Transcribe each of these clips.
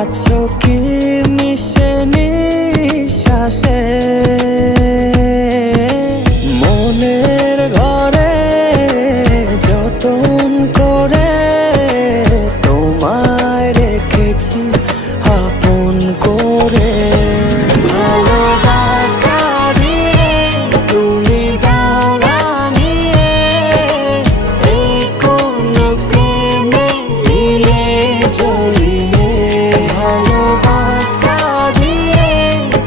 আছো কি মিশে নিঃশ্বাসে, মনের ঘরে যতন করে তোমায় রেখেছি আপন করে। ভালোবাসা দিয়ে তুমি দাও রাঙিয়ে, এই কোন প্রেমে দিলে জড়িয়ে। ভালোবাসা দিয়ে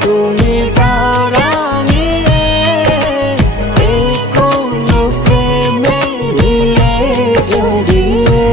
তুমি দাও রাঙিয়ে, এই কোন প্রেমে দিলে জড়িয়ে।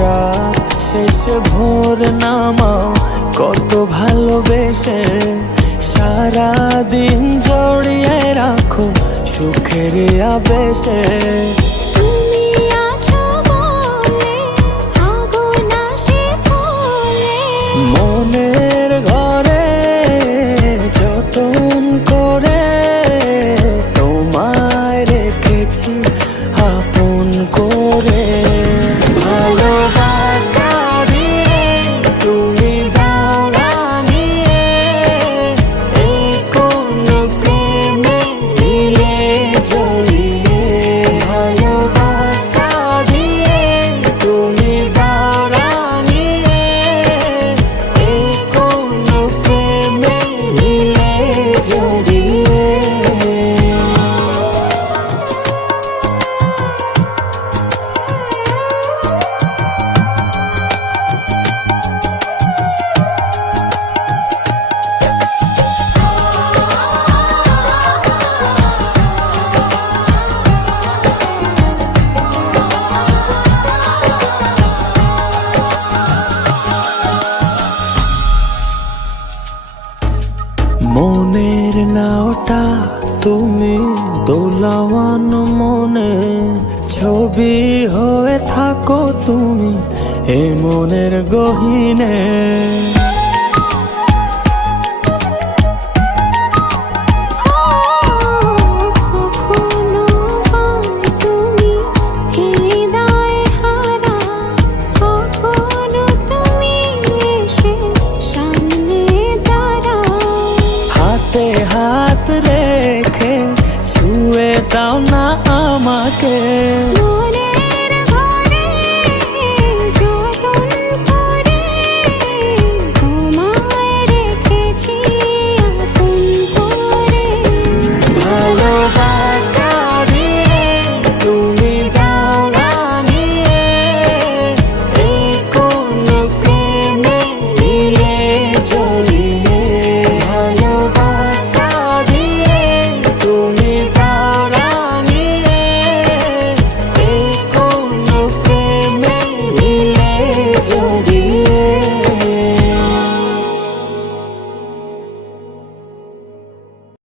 রাত শেষে ভোর নামাও কত ভালোবেসে, সারাদিন জড়িয়ে রাখো সুখের আবেশে। মনের ঘরে যতন করে তোমায় রেখেছি আপন করে। ভালোবাসা দিয়ে তুমি দাও রাঙিয়ে, এই কোন প্রেমে দিলে জড়িয়ে। ভালোবাসা দিয়ে তুমি দাও রাঙিয়ে, এই কোন প্রেমে দিলে জড়িয়ে। মনের নাওটা তুমি দোলাওয়ান মনে, ছবি হয়ে থাকো তুমি এ মনের গহীনে।